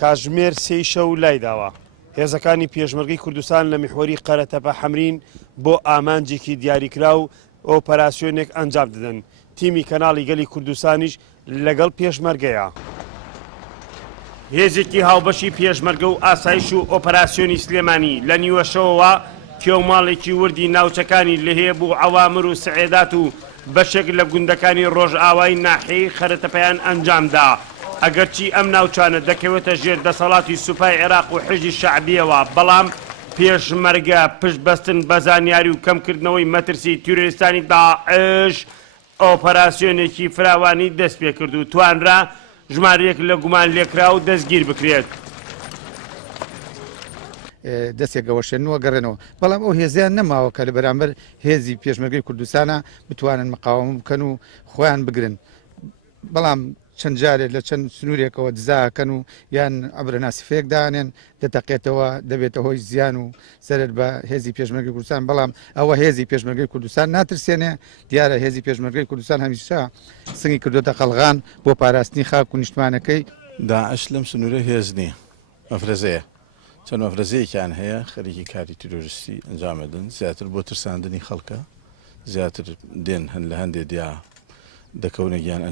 کاتژمێر سێی شەو لای داوە هێزەکانی پێشمەرگەی کوردستان لە میحوەری قەرەتەپە حەمرین بۆ ئامانجێکی دیاریکرا و ئۆپەراسیۆنێک ئەنجام دەدەن. تیمی کەناڵی گەلی کوردستانیش لەگەڵ پێشمەرگەیە. هێزێکی هاوبەشی پێشمەرگە و ئاسایش و ئۆپەراسیۆنی سلێمانی لە نیوەشەوەوە کێوماڵێکی وردی ناوچەکانی لەهەیە بوو عەوامر و سەعێدات و بەشێک لە گوندەکانی ڕۆژئاوای ناحیەی خەرەتەپەیان ئەنجامدا. ئەگەرچی ئەم ناوچانە دەکەوێتە ژێر دەسەڵاتی سوپای عێراق و حزبی شەعبیەوە، بەڵام پێشمەرگە پشتبەستن بە زانیاری و کەمکردنەوەی مەترسی تیرۆریستانی داعش ئۆپەراسیۆنێکی فراوانی دەست پێ کرد و توانرا ژمارەیەک لە گومان لێکرا و دەستگیر بکرێت. دەستێک گەوەشێنەوە گەڕێنەوە، بەڵام ئەو هێزیان نەماوە کە لە بەرامبەر هێزی پێشمەرگەی کوردستانە بتوانن مقاومە بکەن و خۆیان بگرن. بەڵام چەند جارێک لە چەند سنوورێکەوە دزاکەن و یان عەبرە ناسیفەیەک دانێن دەتەقێتەوە، دەبێتە هۆی زیان و سەرەر بە هێزی پێشمەرگەی کوردستان. بەڵام ئەوە هێزی پێشمەرگەی کوردستان ناترسێنێ. دیارە هێزی پێشمەرگەی کوردستان هەمیشە سنگی کردوتە قەلغان بۆ پاراستنی خاک و نیشتمانەکەی. داعش لەم سنوورە هێز نییە، مەفرەزەیە. چەند مەفرەزەیەکیان هەیە خەریکی کاری تیرۆریستی ئەنجامەدەن، زیاتر بۆ ترساندنی خەڵکە، زیاتر دێن هەن لە هەندێک دیا دەکەونێکیان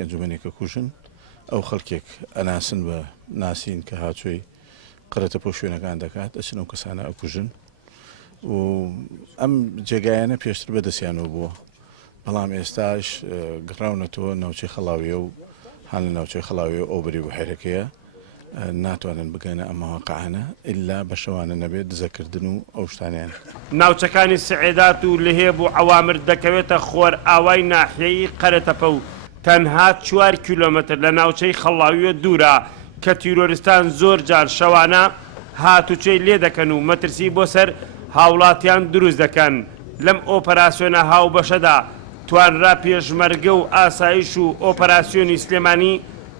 ئەنجومەنێکە کوژن، ئەو خەڵکێک ئەناسن بە ناسین کە هاچۆی قەرەتە پۆ شوێنەکان دەکات، ئەچن ئەو کەسانە ئەکوژن و ئەم جێگایانە پێشتر بەدەستیانەوە بووە، بەڵام ئێستاش گڕاونەتەوە ناوچەی خەڵاویە و هەن لە ناوچەی خەڵاویە ئەو بەری بحیرەکەیە ناتوانن بگەنە ئەم مەواقعانە ئللا بە شەوانە نەبێت دزەکردن و ئەو شتانیان. ناوچەکانی سەعێدات و لەهەیە بوو عەوامر دەکەوێتە خۆر ئاوای ناحیەی قەرەتەپە و تەنها 4 کیلۆمەتر لە ناوچەی خەڵاویە دوورە کە تیرۆریستان زۆر جار شەوانە هاتوچەی لێ دەکەن و مەترسی بۆ سەر هاوڵاتیان دروست دەکەن. لەم ئۆپەراسیۆنە هاوبەشەدا توانرا پێشمەرگە و ئاسایش و ئۆپەراسیۆنی سلێمانی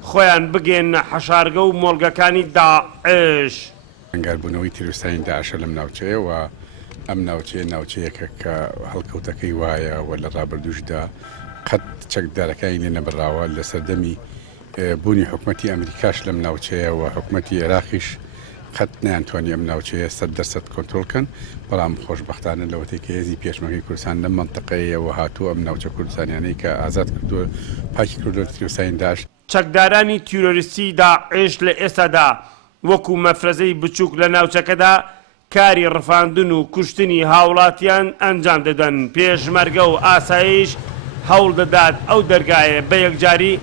خۆیان بگێنە حەشارگە و مۆڵگەکانی داعش. ئەنگاربوونەوەی تیرۆریستانی داعشە لەم ناوچەیە و ئەم ناوچەیەکە کە هەڵکەوتەکەی وایە و لە ڕابردوشدا قەت چەکدارەکانی لێ نەبڕاوە لە سەردەمی بوونی حکوومەتی ئەمریکاش لەم ناوچەیە و حکوومەتی عێراقیش قەت نەیانتوانی ئەم ناوچەیە 100% کۆنتڕۆڵکەن. بەڵام خۆشبەختانە لەوەتێک کە هێزی پێشمەرگەی کوردستان لەم مەنتەقەیەوە هاتووە ئەم ناوچە کوردستانیانەی کە ئازاد کردووە پاکی کردووە تیرۆریستانی داعش. چەکدارانی تیرۆریستی داعش لە ئێستادا وەکو مەفرەزەی بچووک لە ناوچەکەدا کاری ڕفاندن و کوشتنی هاوڵاتیان ئەنجام دەدەن. پێشمەرگە و ئاسایش هەوڵ دەدات ئەو دەرگایە بە یەکجاری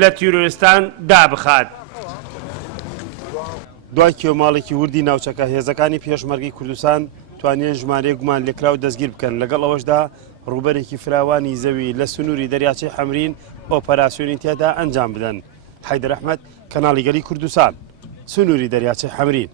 لە تیرۆریستان دابخات. دوای کێوماڵێکی وردی ناوچەکە هێزەکانی پێشمەرگەی کوردستان توانیان ژمارەیە گومان لێکرا و دەستگیر بکەن. لەگەڵ ئەوەشدا ڕووبەرێکی فراوانی زەوی لە سنووری دەریاچەی حەمرین ئۆپەراسیۆنی تێدا ئەنجام بدەن. حەیدەر ئەحمەد، کەناڵی گەلی کوردستان، سنووری دەریاچەی حەمرین.